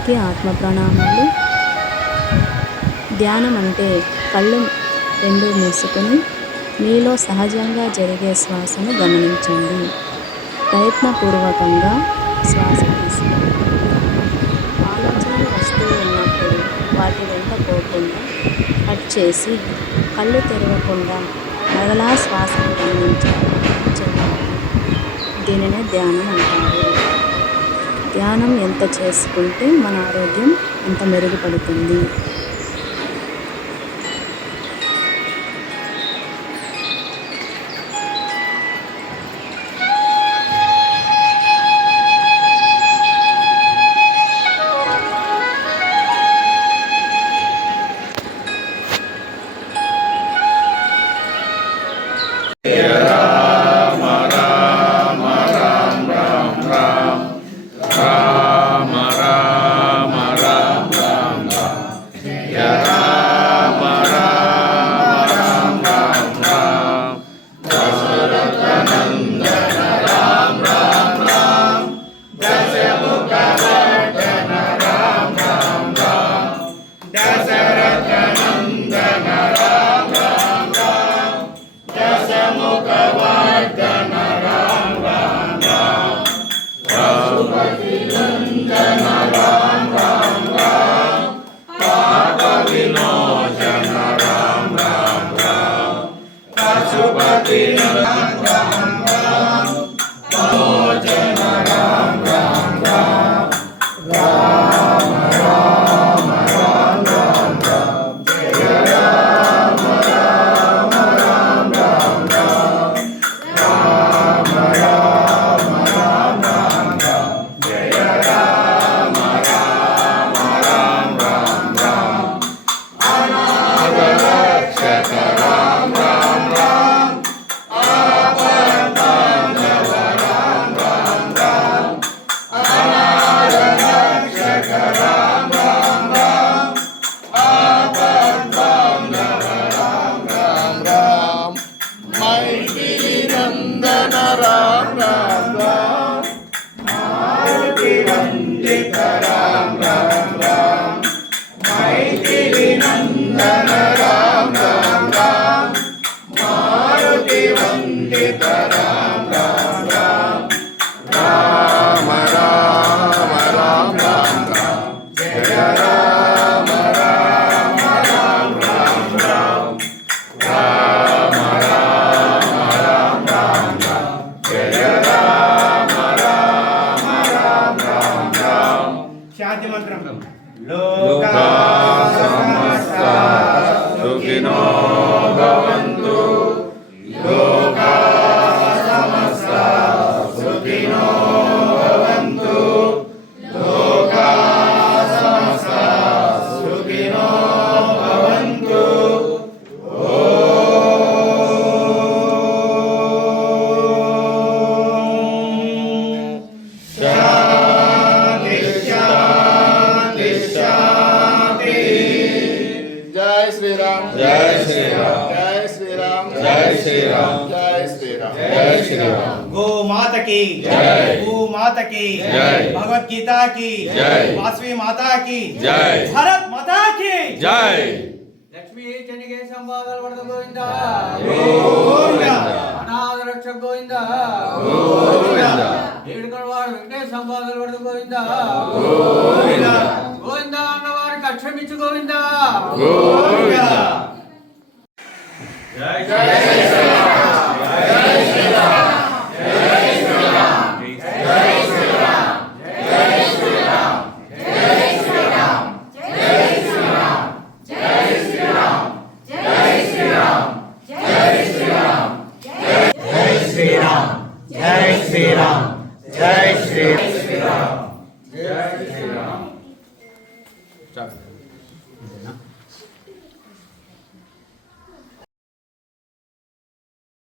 అందరికీ ఆత్మ ప్రణామాలు. ధ్యానం అంటే కళ్ళు రెండు మూసుకొని మీలో సహజంగా జరిగే శ్వాసను గమనించండి. ప్రయత్నపూర్వకంగా శ్వాస తీసుకోండి. ఆలోచనలు వస్తూ ఉన్నప్పుడు వాటి వెంట పోకుండా కట్ చేసి కళ్ళు తెరవకుండా మరలా శ్వాసను గమనించాలి. దీనినే ధ్యానం అంటారు. ధ్యానం ఎంత చేసుకుంటే మన ఆరోగ్యం అంత మెరుగుపడుతుంది. लोका समस्ता सुखिनो भवन्तु। लोका समस्ता सुखिनो भवन्तु। लोका समस्ता सुखिनो भवन्तु। जय श्री राम जय श्री राम जय श्री राम जय श्री राम जय श्री राम जय श्री राम। गो माता की जय, गो माता की जय, भगवत गीता की जय, वासवी माता की जय, भारत माता की जय। लक्ष्मी चनिगे संभागल वरद गोविंदा गोविंदा, अनाथ रक्षक गोविंदा गोविंदा, ఏడుకొండవాడ వెంకటేశ్వర సంపాదన వరద గోవిందా गोविंदा, గోవిందా అన్నవారికి అక్షమించు గోవిందా गोविंदा।